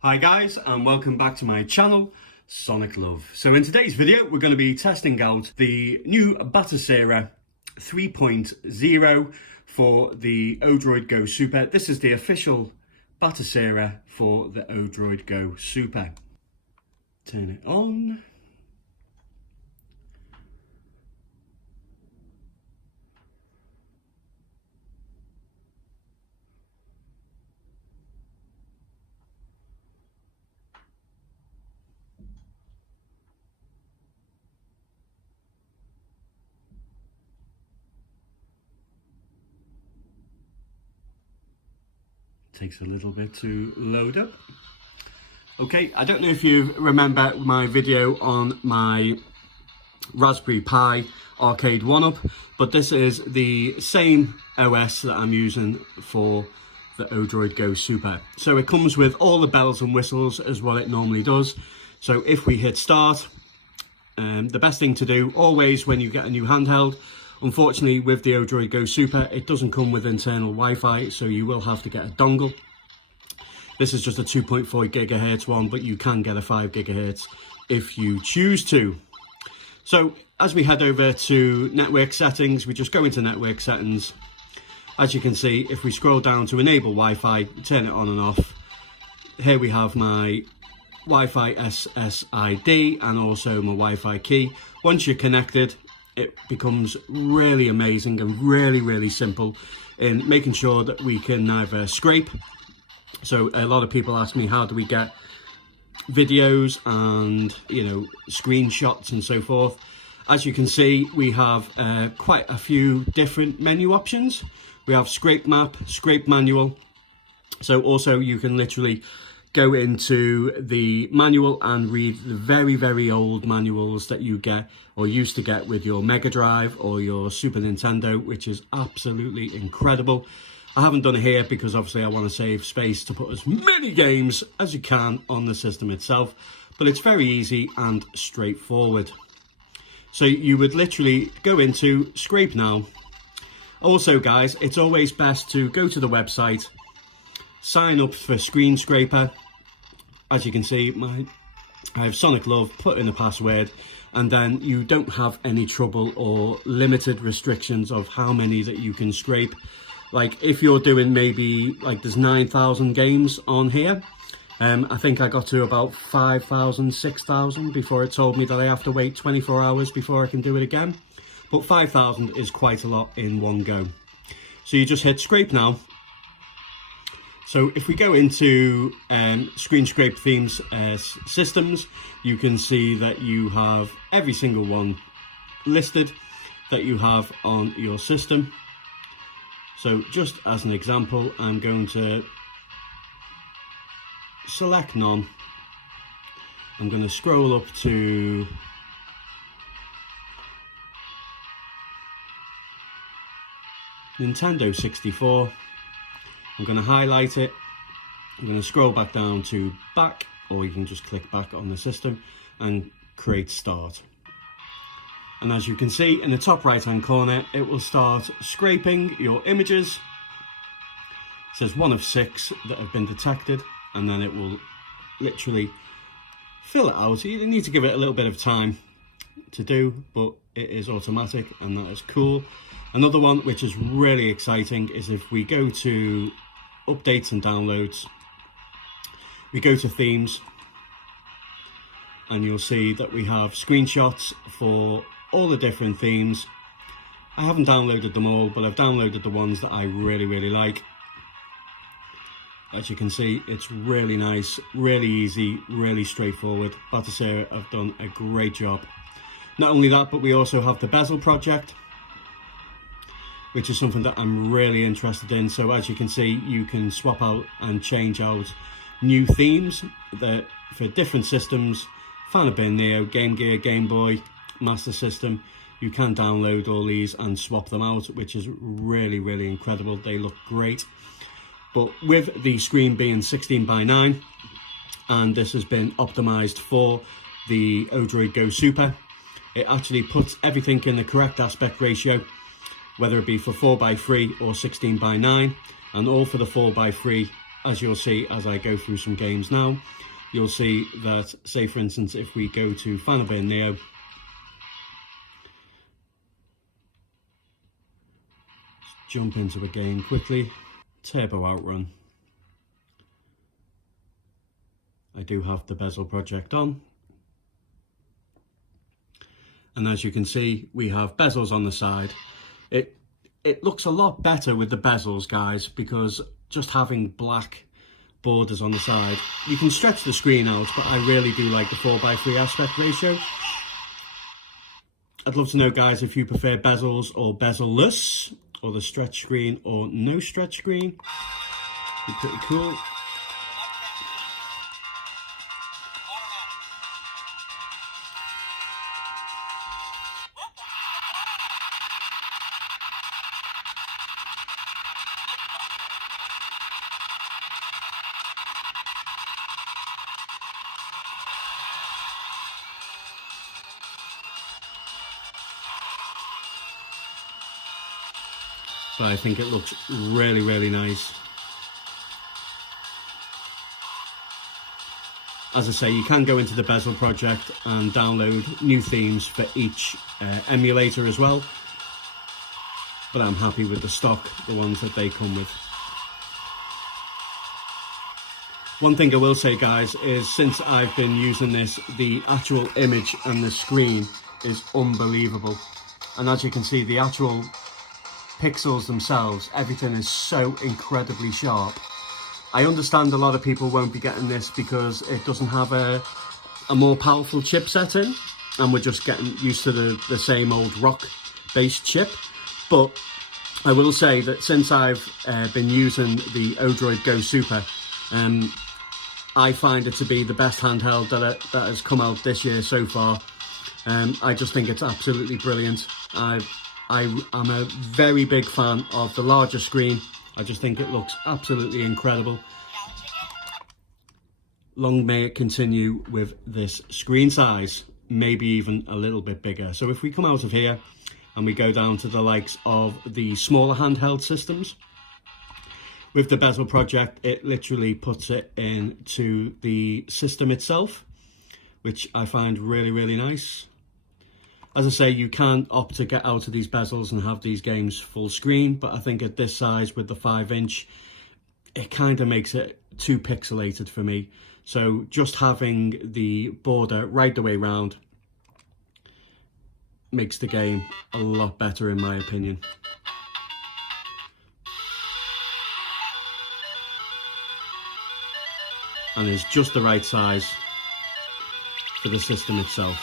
Hi guys, and welcome back to my channel, Sonic Love. So in today's video, we're going to be testing out the new Batocera 3.0 for the Odroid Go Super. This is the official Batocera for the Odroid Go Super. Turn it on. Takes a little bit to load up. Okay, I don't know if you remember my video on my Raspberry Pi Arcade 1-Up, but this is the same OS that I'm using for the Odroid Go Super. So it comes with all the bells and whistles as what it normally does. So if we hit start, the best thing to do always when you get a new handheld, unfortunately with the Odroid Go Super, it doesn't come with internal Wi-Fi, so you will have to get a dongle. This is just a 2.4 gigahertz one, but you can get a 5 gigahertz if you choose to. So as we head over to network settings, we just go into network settings. As you can see, if we scroll down to enable Wi-Fi, turn it on and off. Here we have my Wi-Fi SSID and also my Wi-Fi key. Once you're connected, it becomes really amazing and really simple in making sure that we can neither scrape. So a lot of people ask me, how do we get videos and, screenshots and so forth? As you can see, we have quite a few different menu options. We have scrape map, scrape manual. So also you can literally go into the manual and read the very old manuals that you get or used to get with your Mega Drive or your Super Nintendo, which is absolutely incredible. I haven't done it here because obviously I want to save space to put as many games as you can on the system itself, but it's very easy and straightforward. So you would literally go into scrape now. Also guys, it's always best to go to the website, sign up for Screen Scraper. As you can see, I have Sonic Love, put in the password, and then you don't have any trouble or limited restrictions of how many that you can scrape. Like if you're doing maybe, like there's 9,000 games on here. I think I got to about 5,000, 6,000 before it told me that I have to wait 24 hours before I can do it again. But 5,000 is quite a lot in one go. So you just hit scrape now. So if we go into Screen Scrape Themes systems, you can see that you have every single one listed that you have on your system. So just as an example, I'm going to select none. I'm going to scroll up to Nintendo 64. I'm going to highlight it. I'm going to scroll back down to back, or you can just click back on the system and create start. And as you can see in the top right hand corner, it will start scraping your images. It says 1 of 6 that have been detected, and then it will literally fill it out. You need to give it a little bit of time to do, but it is automatic and that is cool. Another one which is really exciting is if we go to updates and downloads, we go to themes, and you'll see that we have screenshots for all the different themes. I haven't downloaded them all, but I've downloaded the ones that I really like. As you can see, it's really nice, really easy, really straightforward. Batocera have done a great job. Not only that, but we also have the bezel project, which is something that I'm really interested in. So as you can see, you can swap out and change out new themes that for different systems, Fan-A-Bin Neo, Game Gear, Game Boy, Master System. You can download all these and swap them out, which is really incredible. They look great. But with the screen being 16:9, and this has been optimized for the Odroid Go Super, it actually puts everything in the correct aspect ratio, whether it be for 4:3 or 16:9, and all for the 4:3 as you'll see as I go through some games now, you'll see that, say for instance, if we go to Final Burn Neo, jump into a game quickly, Turbo Outrun. I do have the bezel project on. And as you can see, we have bezels on the side. It looks a lot better with the bezels, guys, because just having black borders on the side, you can stretch the screen out, but I really do like the 4:3 aspect ratio. I'd love to know, guys, if you prefer bezels or bezel-less, or the stretch screen or no stretch screen. Be pretty cool. But I think it looks really, really nice. As I say, you can go into the bezel project and download new themes for each emulator as well. But I'm happy with the stock, the ones that they come with. One thing I will say, guys, is since I've been using this, the actual image and the screen is unbelievable. And as you can see, the actual pixels themselves, everything is so incredibly sharp. I understand a lot of people won't be getting this because it doesn't have a more powerful chipset in, and we're just getting used to the same old rock based chip. But I will say that since I've been using the Odroid Go Super, I find it to be the best handheld that has come out this year so far. I just think it's absolutely brilliant. I'm a very big fan of the larger screen. I just think it looks absolutely incredible. Long may it continue with this screen size, maybe even a little bit bigger. So if we come out of here and we go down to the likes of the smaller handheld systems, with the bezel project, it literally puts it into the system itself, which I find really, really nice. As I say, you can opt to get out of these bezels and have these games full screen, but I think at this size with the 5-inch, it kind of makes it too pixelated for me. So just having the border right the way round makes the game a lot better in my opinion. And is just the right size for the system itself.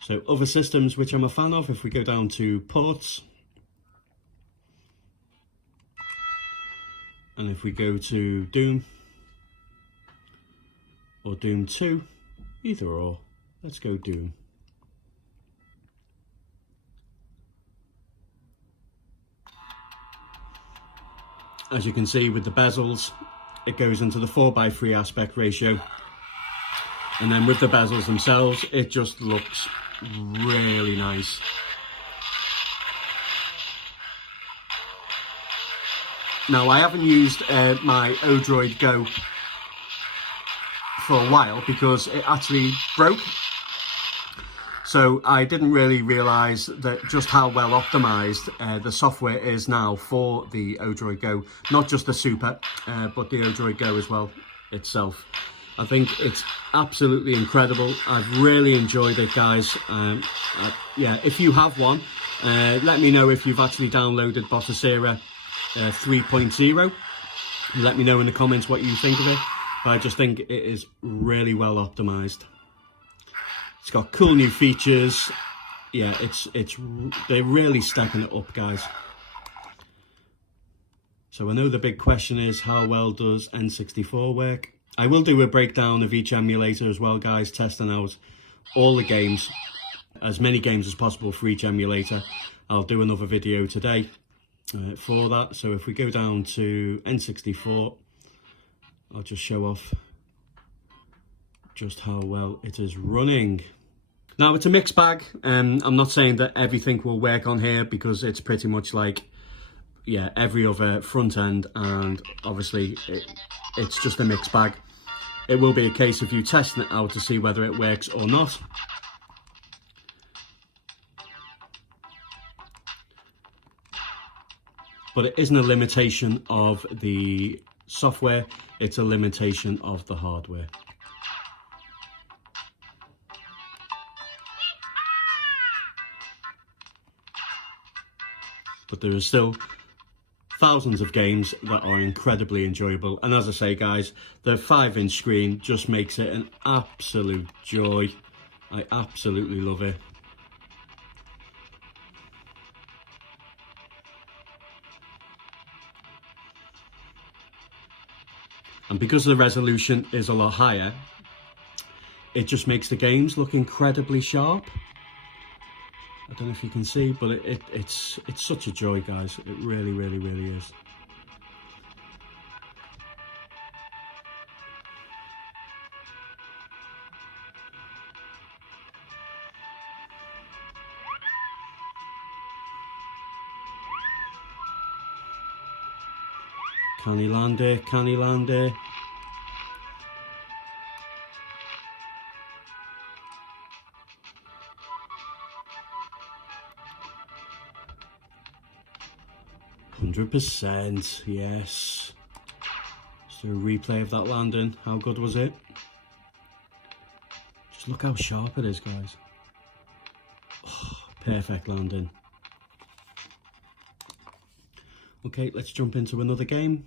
So other systems which I'm a fan of, if we go down to ports, and if we go to Doom or Doom 2, either or, let's go Doom. As you can see with the bezels, it goes into the 4:3 aspect ratio. And then with the bezels themselves, it just looks really nice. Now, I haven't used my Odroid Go for a while because it actually broke. So I didn't really realise that just how well optimised the software is now for the Odroid Go. Not just the Super, but the Odroid Go as well itself. I think it's absolutely incredible. I've really enjoyed it, guys. Yeah, if you have one, let me know if you've actually downloaded Batocera 3.0. Let me know in the comments what you think of it. But I just think it is really well optimized. It's got cool new features. Yeah, they're really stepping it up, guys. So I know the big question is, how well does N64 work? I will do a breakdown of each emulator as well, guys, testing out all the games, as many games as possible for each emulator. I'll do another video today for that. So if we go down to N64, I'll just show off just how well it is running. Now it's a mixed bag. I'm not saying that everything will work on here, because it's pretty much like, yeah, every other front end, and obviously it's just a mixed bag. It will be a case of you testing it out to see whether it works or not. But it isn't a limitation of the software, it's a limitation of the hardware. But there are still thousands of games that are incredibly enjoyable. And as I say, guys, the 5-inch screen just makes it an absolute joy. I absolutely love it. And because the resolution is a lot higher, it just makes the games look incredibly sharp. I don't know if you can see, but it's such a joy, guys. It really, really, really is. Can he land it? Can he land it? %, yes. Let's do a replay of that landing. How good was it? Just look how sharp it is, guys. Oh, perfect landing. Okay, let's jump into another game.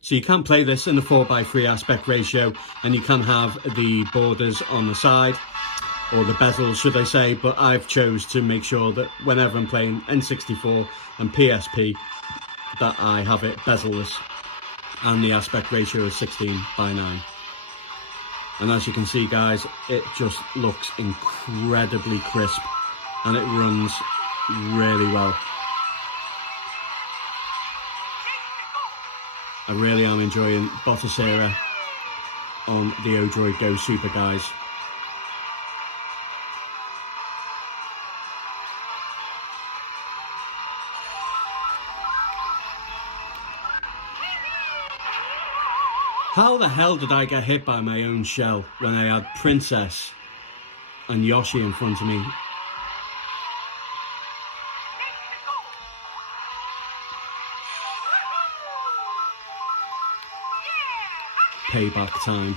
So you can play this in the 4:3 aspect ratio, and you can have the borders on the side, or the bezels should I say, but I've chose to make sure that whenever I'm playing N64 and PSP that I have it bezel-less, and the aspect ratio is 16:9. And as you can see, guys, it just looks incredibly crisp and it runs really well. I really am enjoying Batocera on the Odroid Go Super, guys. How the hell did I get hit by my own shell when I had Princess and Yoshi in front of me? Payback time.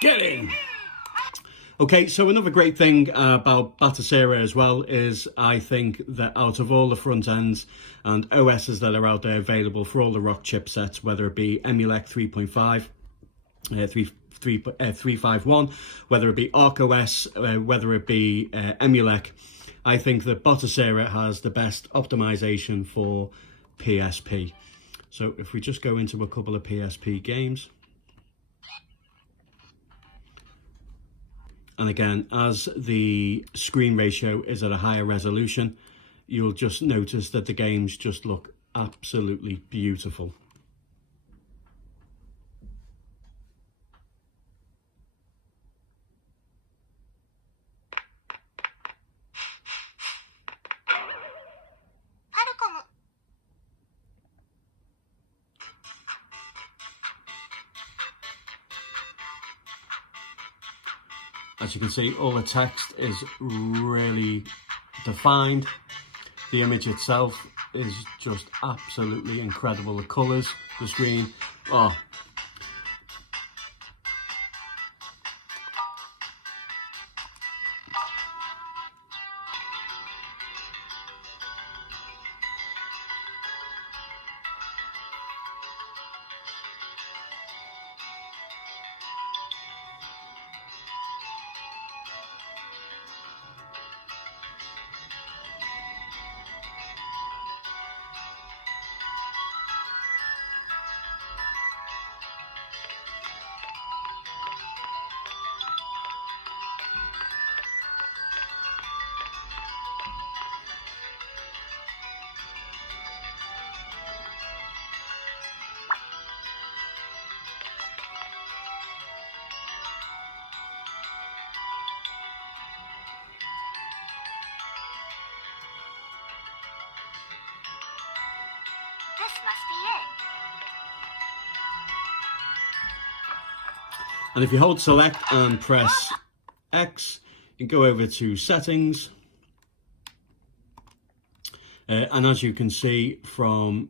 Get in! Okay, so another great thing about Batocera as well is I think that out of all the front ends and OSs that are out there available for all the Rock chipsets, whether it be Emulate 3.5, 351, whether it be ArcOS, whether it be Emulate, I think that Batocera has the best optimization for PSP. So if we just go into a couple of PSP games, and again, as the screen ratio is at a higher resolution, you'll just notice that the games just look absolutely beautiful. As you can see, all the text is really defined. The image itself is just absolutely incredible. The colours, the screen, oh. This must be it. And if you hold select and press X, you go over to settings. And as you can see from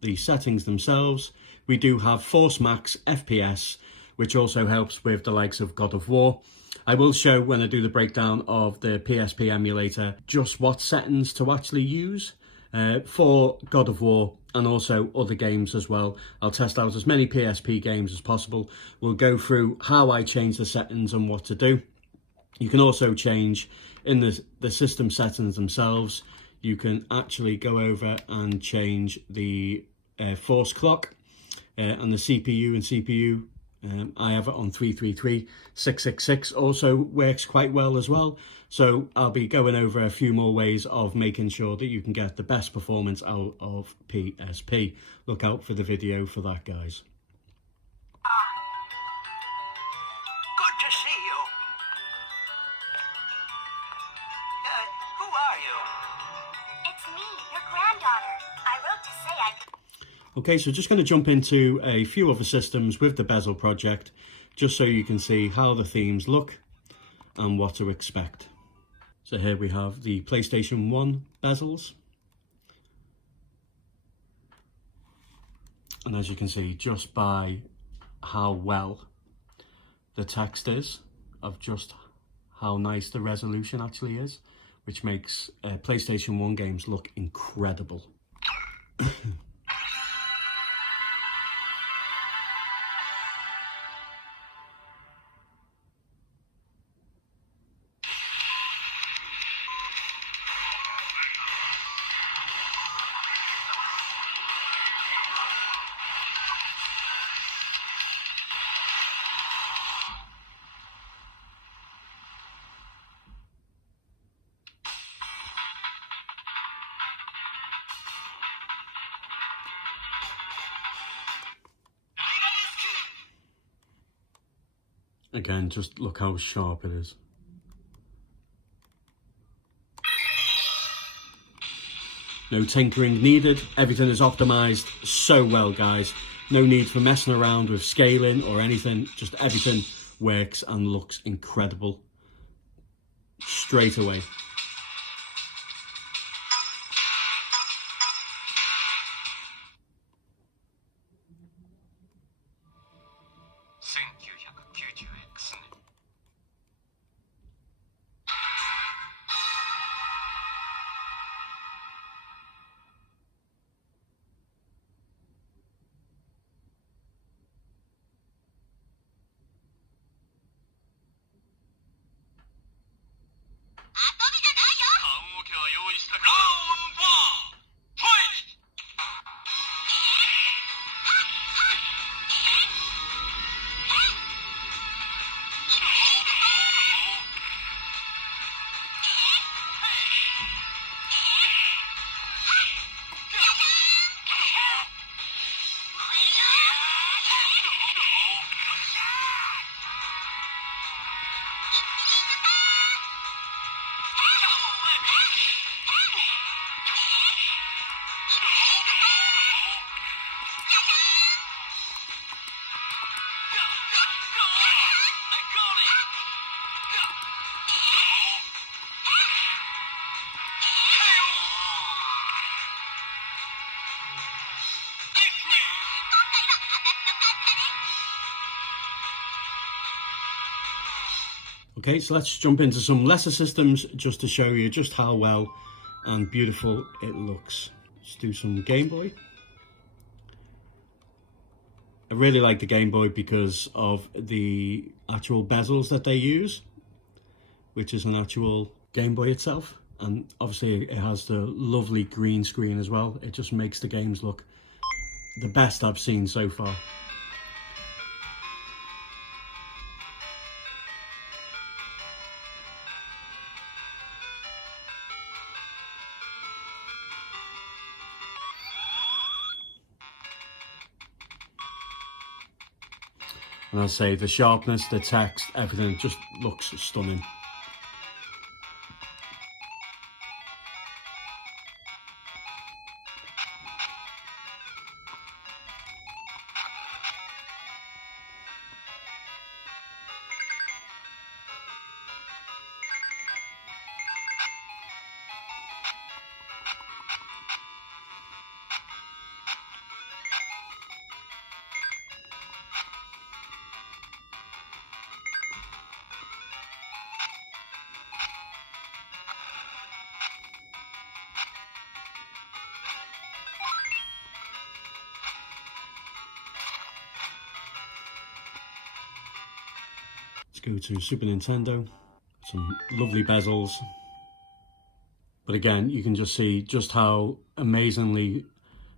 the settings themselves, we do have Force Max FPS, which also helps with the likes of God of War. I will show when I do the breakdown of the PSP emulator just what settings to actually use for God of War and also other games as well. I'll test out as many PSP games as possible. We'll go through how I change the settings and what to do. You can also change in the system settings themselves. You can actually go over and change the force clock and the CPU and CPU. I have it on 333. 666 also works quite well as well. So I'll be going over a few more ways of making sure that you can get the best performance out of PSP. Look out for the video for that, guys. Good to see you. Who are you? It's me, your granddaughter. I wrote to say I... Okay, so just going to jump into a few other systems with the bezel project, just so you can see how the themes look and what to expect. So here we have the PlayStation 1 bezels. And as you can see, just by how well the text is, of just how nice the resolution actually is, which makes PlayStation 1 games look incredible. Again, just look how sharp it is. No tinkering needed. Everything is optimized so well, guys. No need for messing around with scaling or anything. Just everything works and looks incredible straight away. Okay, so let's jump into some lesser systems just to show you just how well and beautiful it looks. Let's do some Game Boy. I really like the Game Boy because of the actual bezels that they use, which is an actual Game Boy itself. And obviously it has the lovely green screen as well. It just makes the games look the best I've seen so far. And I'll say the sharpness, the text, everything just looks stunning. Let's go to Super Nintendo, some lovely bezels. But again, you can just see just how amazingly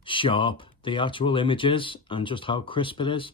sharp the actual image is and just how crisp it is.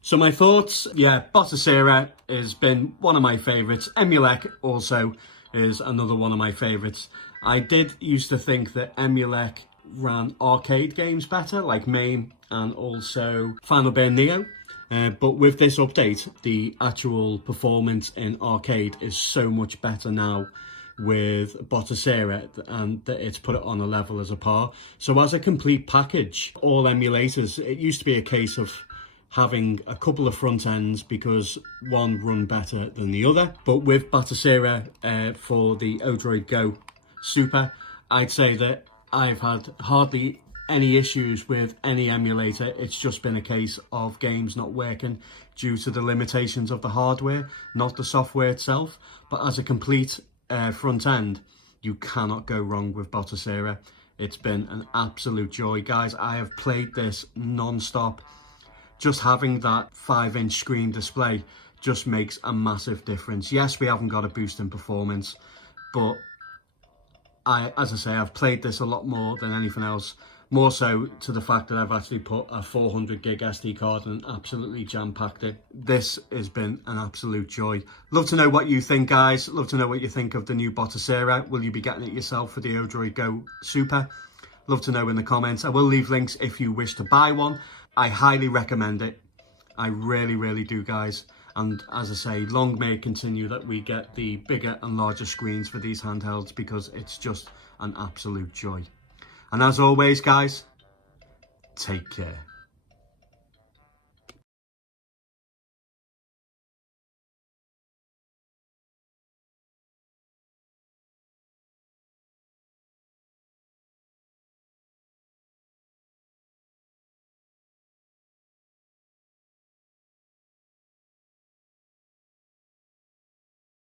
So my thoughts, yeah, Batocera has been one of my favourites. Emulation also is another one of my favourites. I did used to think that Emulation ran arcade games better, like MAME and also Final Burn Neo. But with this update, the actual performance in arcade is so much better now with Batocera, and that it's put it on a level as a par. So as a complete package, all emulators, it used to be a case of having a couple of front ends because one run better than the other. But with Batocera for the Odroid Go Super, I'd say that I've had hardly any issues with any emulator. It's just been a case of games not working due to the limitations of the hardware, not the software itself. But as a complete front end, you cannot go wrong with Batocera. It's been an absolute joy, guys. I have played this non-stop. Just having that 5-inch screen display just makes a massive difference. Yes, we haven't got a boost in performance, but as I say, I've played this a lot more than anything else. More so to the fact that I've actually put a 400 gig SD card and absolutely jam-packed it. This has been an absolute joy. Love to know what you think, guys. Love to know what you think of the new Batocera. Will you be getting it yourself for the Odroid Go Super? Love to know in the comments. I will leave links if you wish to buy one. I highly recommend it. I really, really do, guys. And as I say, long may it continue that we get the bigger and larger screens for these handhelds, because it's just an absolute joy. And as always, guys, take care.